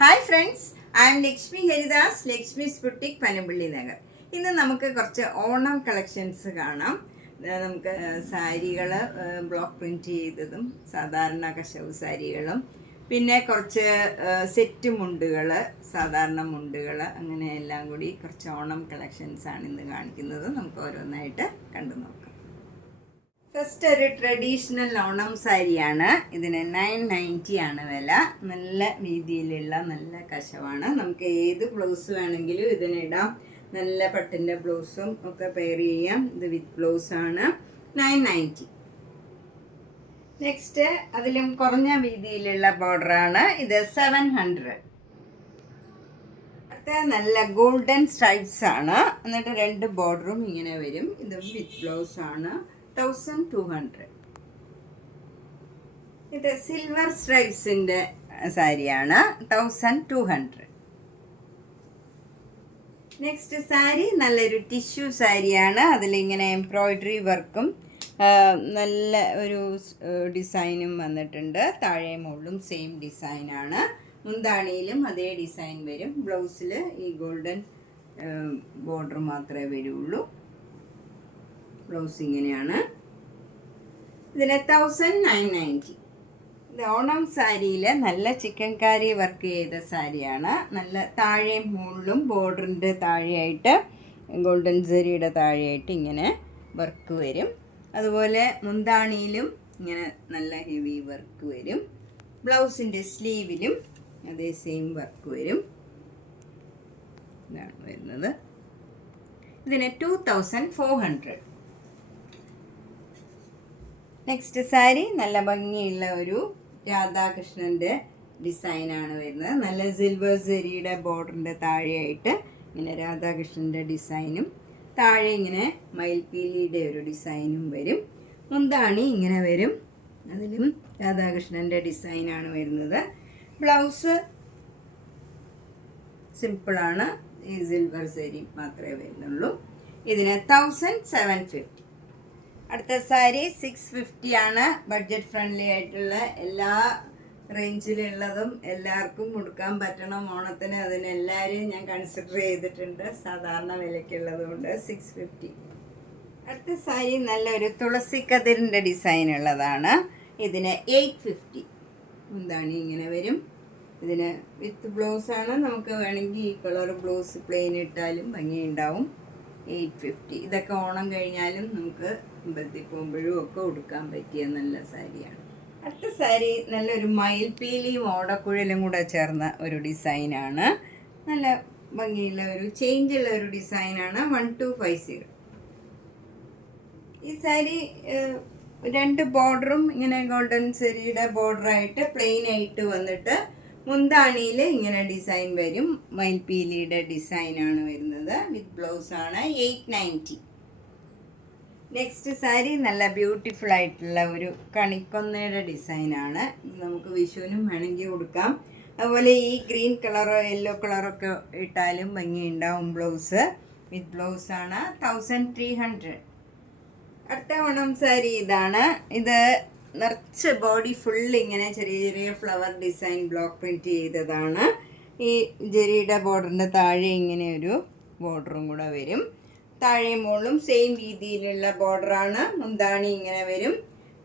Hi friends, I M Lakshmi Haridas, Lakshmi's boutique, Panampilly Nagar. ഇന്ന് നമുക്ക് കുറച്ച് ഓണം കളക്ഷൻസ് കാണാം. നമുക്ക് സാരികൾ ബ്ലോക്ക് പ്രിൻറ്റ് ചെയ്തതും സാധാരണ കശവ് സാരികളും, പിന്നെ കുറച്ച് സെറ്റ് മുണ്ടുകൾ, സാധാരണ മുണ്ടുകൾ, അങ്ങനെ എല്ലാം കൂടി കുറച്ച് ഓണം കളക്ഷൻസാണ് ഇന്ന് കാണിക്കുന്നത്. നമുക്ക് ഓരോന്നായിട്ട് കണ്ടു നോക്കാം. ഫസ്റ്റ് ഒരു ട്രഡീഷണൽ ഓണം സാരിയാണ്. ഇതിന് 990 ആണ് വില. നല്ല വീതിയിലുള്ള നല്ല കശവാണ്. നമുക്ക് ഏത് ബ്ലൗസ് വേണമെങ്കിലും ഇതിനിടാം. നല്ല പട്ടിൻ്റെ ബ്ലൗസും ഒക്കെ പെയർ ചെയ്യാം. ഇത് വിത്ത് ബ്ലൗസാണ്. 990. നെക്സ്റ്റ് അതിലും കുറഞ്ഞ വീതിയിലുള്ള ബോർഡറാണ്. ഇത് 700. അടുത്ത നല്ല ഗോൾഡൻ സ്ട്രൈപ്സ് ആണ്. എന്നിട്ട് 2 ബോർഡറും ഇങ്ങനെ വരും. ഇത് വിത്ത് ബ്ലൗസാണ്. 1200. ഇത് സിൽവർ സ്ട്രൈപ്സിൻ്റെ സാരിയാണ്. 1200. നെക്സ്റ്റ് സാരി നല്ലൊരു ടിഷ്യൂ സാരിയാണ്. അതിലിങ്ങനെ എംബ്രോയ്ഡറി വർക്കും നല്ല ഒരു ഡിസൈനും വന്നിട്ടുണ്ട്. താഴെ മുകളിലും സെയിം ഡിസൈനാണ്. മുന്താണിയിലും അതേ ഡിസൈൻ വരും. ബ്ലൗസിൽ ഈ ഗോൾഡൻ ബോർഡർ മാത്രമേ വരുള്ളൂ. ബ്ലൗസ് ഇങ്ങനെയാണ്. ഇതിന് 1990. ഇത് ഓണം സാരിയിൽ നല്ല ചിക്കൻകാരി വർക്ക് ചെയ്ത സാരിയാണ്. നല്ല താഴെ മുകളിലും ബോർഡറിൻ്റെ താഴെയായിട്ട് ഗോൾഡൻ ജെറിയുടെ താഴെയായിട്ട് ഇങ്ങനെ വർക്ക് വരും. അതുപോലെ മുന്താണിയിലും ഇങ്ങനെ നല്ല ഹെവി വർക്ക് വരും. ബ്ലൗസിൻ്റെ സ്ലീവിലും അതേ സെയിം വർക്ക് വരും. ഇതാണ് വരുന്നത്. ഇതിന് 2400. നെക്സ്റ്റ് സാരി നല്ല ഭംഗിയുള്ള ഒരു രാധാകൃഷ്ണൻ്റെ ഡിസൈനാണ് വരുന്നത്. നല്ല സിൽവർ സെരിയുടെ ബോർഡറിൻ്റെ താഴെയായിട്ട് ഇങ്ങനെ രാധാകൃഷ്ണൻ്റെ ഡിസൈനും താഴെ ഇങ്ങനെ മയിൽപീലിയുടെ ഒരു ഡിസൈനും വരും. മുന്താണി ഇങ്ങനെ വരും. അതിലും രാധാകൃഷ്ണൻ്റെ ഡിസൈനാണ് വരുന്നത്. ബ്ലൗസ് സിമ്പിളാണ്. ഈ സിൽവർ സെരി മാത്രമേ വരുന്നുള്ളൂ. ഇതിന് 1750. അടുത്ത സാരി 650 ആണ്. ബഡ്ജറ്റ് ഫ്രണ്ട്ലി ആയിട്ടുള്ള എല്ലാ റേഞ്ചിലുള്ളതും എല്ലാവർക്കും കൊടുക്കാൻ പറ്റണം ഓണത്തിന്. അതിനെല്ലാവരെയും ഞാൻ കൺസിഡർ ചെയ്തിട്ടുണ്ട്. സാധാരണ വിലയ്ക്കുള്ളത് കൊണ്ട് 650. അടുത്ത സാരി നല്ലൊരു തുളസി കതിരിൻ്റെ ഡിസൈൻ ഉള്ളതാണ്. ഇതിന് 850. എന്താണ് ഇങ്ങനെ വരും. ഇതിന് വിത്ത് ബ്ലൗസാണ്. നമുക്ക് വേണമെങ്കിൽ ഈ കളർ ബ്ലൗസ് പ്ലെയിൻ ഇട്ടാലും ഭംഗിയുണ്ടാവും. 850. ഇതൊക്കെ ഓണം കഴിഞ്ഞാലും നമുക്ക് അമ്പലത്തിൽ പോകുമ്പോഴും ഒക്കെ ഉടുക്കാൻ പറ്റിയ നല്ല സാരിയാണ്. അടുത്ത സാരി നല്ലൊരു മയിൽപീലിയും ഓടക്കുഴലും കൂടെ ചേർന്ന ഒരു ഡിസൈനാണ്. നല്ല ഭംഗിയുള്ള ഒരു ചേഞ്ചുള്ള ഒരു ഡിസൈനാണ്. 1250. ഈ സാരി 2 ബോർഡറും ഇങ്ങനെ ഗോൾഡൻ സെരിയുടെ ബോർഡറായിട്ട് പ്ലെയിൻ ആയിട്ട് വന്നിട്ട് മുന്താണിയിൽ ഇങ്ങനെ ഡിസൈൻ വരും. മയിൽപീലിയുടെ ഡിസൈനാണ് വരുന്നത്. വിത്ത് ബ്ലൗസാണ്. 890. നെക്സ്റ്റ് സാരി നല്ല ബ്യൂട്ടിഫുൾ ആയിട്ടുള്ള ഒരു കണിക്കൊന്നയുടെ ഡിസൈനാണ്. നമുക്ക് വിഷുവിനും വേണമെങ്കിൽ കൊടുക്കാം. അതുപോലെ ഈ ഗ്രീൻ കളറോ യെല്ലോ കളറൊക്കെ ഇട്ടാലും ഭംഗിയുണ്ടാവും. ബ്ലൗസ് വിത്ത് ബ്ലൗസാണ്. 1300. അടുത്ത ഓണം സാരി ഇതാണ്. ഇത് നിറച്ച് ബോഡി ഫുൾ ഇങ്ങനെ ചെറിയ ചെറിയ ഫ്ലവർ ഡിസൈൻ ബ്ലോക്ക് പ്രിൻറ്റ് ചെയ്തതാണ്. ഈ ജെറിയുടെ ബോർഡറിൻ്റെ താഴെ ഇങ്ങനെ ഒരു ബോർഡറും കൂടെ വരും. താഴെ മുകളിലും സെയിം രീതിയിലുള്ള ബോർഡറാണ്. മുന്താണി ഇങ്ങനെ വരും.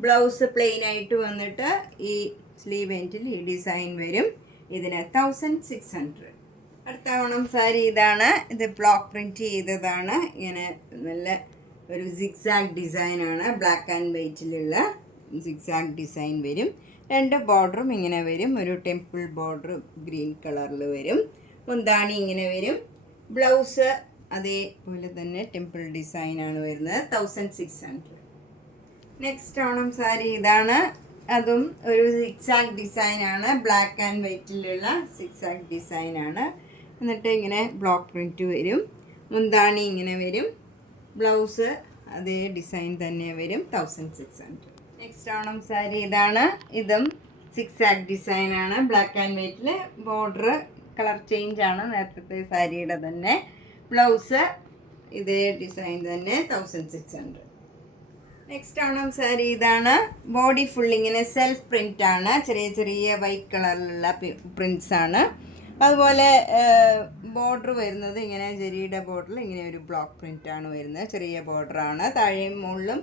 ബ്ലൗസ് പ്ലെയിൻ ആയിട്ട് വന്നിട്ട് ഈ സ്ലീവ് എൻഡിൽ ഈ ഡിസൈൻ വരും. ഇതിന് 1600. അടുത്ത ഓണം സാരി ഇതാണ്. ഇത് ബ്ലോക്ക് പ്രിൻറ്റ് ചെയ്തതാണ്. ഇങ്ങനെ നല്ല ഒരു സിക്സാഗ് ഡിസൈനാണ്. ബ്ലാക്ക് ആൻഡ് വൈറ്റിലുള്ള സിക്സാഗ് ഡിസൈൻ വരും. 2 ബോർഡറും ഇങ്ങനെ വരും. ഒരു ടെമ്പിൾ ബോർഡർ ഗ്രീൻ കളറിൽ വരും. മുന്താണി ഇങ്ങനെ വരും. ബ്ലൗസ് അതേപോലെ തന്നെ ടെമ്പിൾ ഡിസൈനാണ് വരുന്നത്. 1600. നെക്സ്റ്റ് ഓണം സാരി ഇതാണ്. അതും ഒരു സിക്സാഗ് ഡിസൈനാണ്. ബ്ലാക്ക് ആൻഡ് വൈറ്റിലുള്ള സിക്സാഗ് ഡിസൈനാണ്. എന്നിട്ട് ഇങ്ങനെ ബ്ലോക്ക് പ്രിൻറ്റ് വരും. മുന്താണി ഇങ്ങനെ വരും. ബ്ലൗസ് അതേ ഡിസൈൻ തന്നെ വരും. 1600. നെക്സ്റ്റ് ഓണം സാരി ഇതാണ്. ഇതും സിക്സാഗ് ഡിസൈനാണ്. ബ്ലാക്ക് ആൻഡ് വൈറ്റിൽ ബോർഡർ കളർ ചേഞ്ച് ആണ് നേരത്തെ സാരിയുടെ തന്നെ. ബ്ലൗസ് ഇതേ ഡിസൈൻ തന്നെ. 1600. നെക്സ്റ്റ് ഓണം സാരി ഇതാണ്. ബോഡി ഫുൾ ഇങ്ങനെ സെൽഫ് പ്രിൻ്റ് ആണ്. ചെറിയ ചെറിയ വൈറ്റ് കളറിലുള്ള പ്രിൻറ്റ്സ് ആണ്. അതുപോലെ ബോർഡർ വരുന്നത് ഇങ്ങനെ ജെറിയുടെ ബോർഡറിൽ ഇങ്ങനെ ഒരു ബ്ലോക്ക് പ്രിൻ്റാണ് വരുന്നത്. ചെറിയ ബോർഡറാണ്. താഴെയും മുകളിലും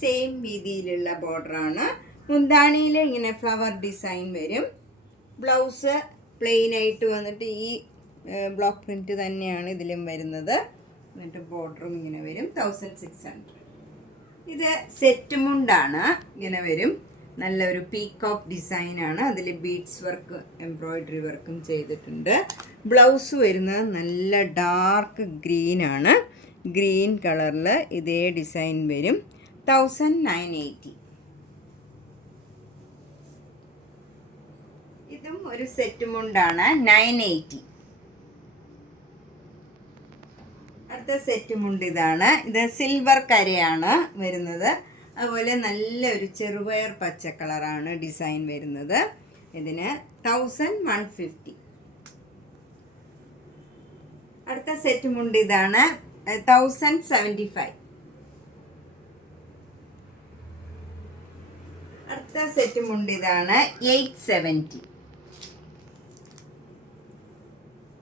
സെയിം രീതിയിലുള്ള ബോർഡറാണ്. മുന്താണിയിൽ ഇങ്ങനെ ഫ്ലവർ ഡിസൈൻ വരും. ബ്ലൗസ് പ്ലെയിൻ ആയിട്ട് വന്നിട്ട് ഈ ബ്ലോക്ക് പ്രിൻറ്റ് തന്നെയാണ് ഇതിലും വരുന്നത്. എന്നിട്ട് ബോർഡറും ഇങ്ങനെ വരും. 1600. ഇത് സെറ്റ് മുണ്ടാണ്. ഇങ്ങനെ വരും. നല്ലൊരു പീകോക്ക് ഡിസൈനാണ്. അതിൽ ബീഡ്സ് വർക്ക് എംബ്രോയിഡറി വർക്കും ചെയ്തിട്ടുണ്ട്. ബ്ലൗസ് വരുന്നത് നല്ല ഡാർക്ക് ഗ്രീനാണ്. ഗ്രീൻ കളറിൽ ഇതേ ഡിസൈൻ വരും. 1980. ഇതും ഒരു സെറ്റ് മുണ്ടാണ്. 980. അടുത്ത സെറ്റ് മുണ്ട് ഇതാണ്. ഇത് സിൽവർ കരയാണ് വരുന്നത്. അതുപോലെ നല്ലൊരു ചെറുപയർ പച്ച കളറാണ് ഡിസൈൻ വരുന്നത്. ഇതിന് 1150. അടുത്ത സെറ്റ് മുണ്ട് ഇതാണ്. 1075. അടുത്ത സെറ്റ് മുണ്ട് ഇതാണ്. 870.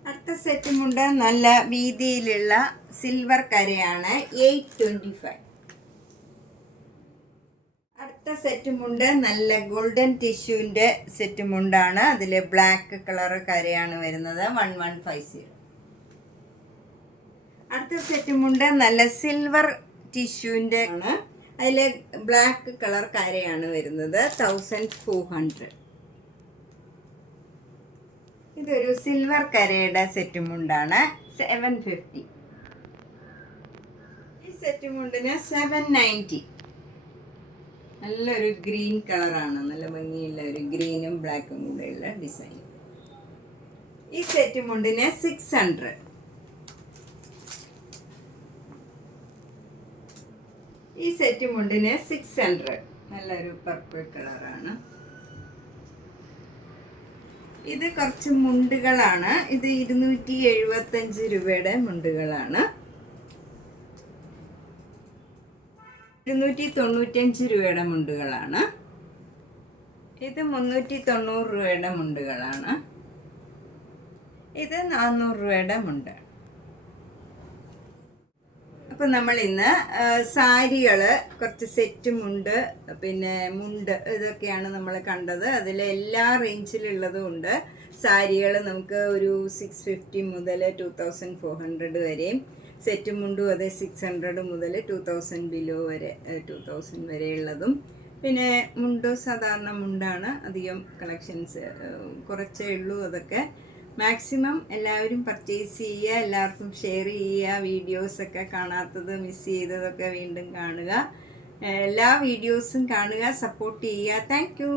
അടുത്ത സെറ്റ് മുണ്ട് നല്ല വീതിയിലുള്ള സിൽവർ കരയാണ്. 825. അടുത്ത സെറ്റ് മുണ്ട് നല്ല ഗോൾഡൻ ടിഷ്യൂവിൻ്റെ സെറ്റ് മുണ്ടാണ്. അതിൽ ബ്ലാക്ക് കളർ കരയാണ് വരുന്നത്. 1150. അടുത്ത സെറ്റ് മുണ്ട് നല്ല സിൽവർ ടിഷ്യൂവിൻ്റെ ആണ്. അതിൽ ബ്ലാക്ക് കളർ കരയാണ് വരുന്നത്. 1400. ഇതൊരു സിൽവർ കരയുടെ സെറ്റ് മുണ്ടാണ്. 750. ഈ സെറ്റ് മുണ്ടിന് 790. നല്ലൊരു ഗ്രീൻ കളറാണ്. നല്ല ഭംഗിയുള്ള ഒരു ഗ്രീനും ബ്ലാക്കും കൂടെയുള്ള ഡിസൈൻ. ഈ സെറ്റ് മുണ്ടിന് 600. ഈ സെറ്റ് മുണ്ടിന് 600. നല്ലൊരു പർപ്പിൾ കളറാണ്. ഇത് കുറച്ച് മുണ്ടുകളാണ്. ഇത് 275 രൂപയുടെ മുണ്ടുകളാണ്. 295 രൂപയുടെ മുണ്ടുകളാണ്. ഇത് 390 രൂപയുടെ മുണ്ടുകളാണ്. ഇത് 400 രൂപയുടെ മുണ്ട്. അപ്പം നമ്മൾ ഇന്ന് സാരികൾ കുറച്ച് സെറ്റ് മുണ്ട്, പിന്നെ മുണ്ട്, ഇതൊക്കെയാണ് നമ്മൾ കണ്ടത്. അതിൽ എല്ലാ റേഞ്ചിലുള്ളതും ഉണ്ട്. സാരികൾ നമുക്ക് ഒരു 650 മുതൽ 2400 വരെയും, സെറ്റ് മുണ്ടും അതേ 600 മുതൽ 2000 ബിലോ വരെ 2000 വരെയുള്ളതും. പിന്നെ മുണ്ട് സാധാരണ മുണ്ടാണ്. അധികം കളക്ഷൻസ് കുറച്ചേ ഉള്ളൂ. അതൊക്കെ മാക്സിമം എല്ലാവരും പർച്ചേസ് ചെയ്യുക, എല്ലാവർക്കും ഷെയർ ചെയ്യുക. വീഡിയോസൊക്കെ കാണാത്തത്, മിസ് ചെയ്തതൊക്കെ വീണ്ടും കാണുക. എല്ലാ വീഡിയോസും കാണുക, സപ്പോർട്ട് ചെയ്യുക. Thank you.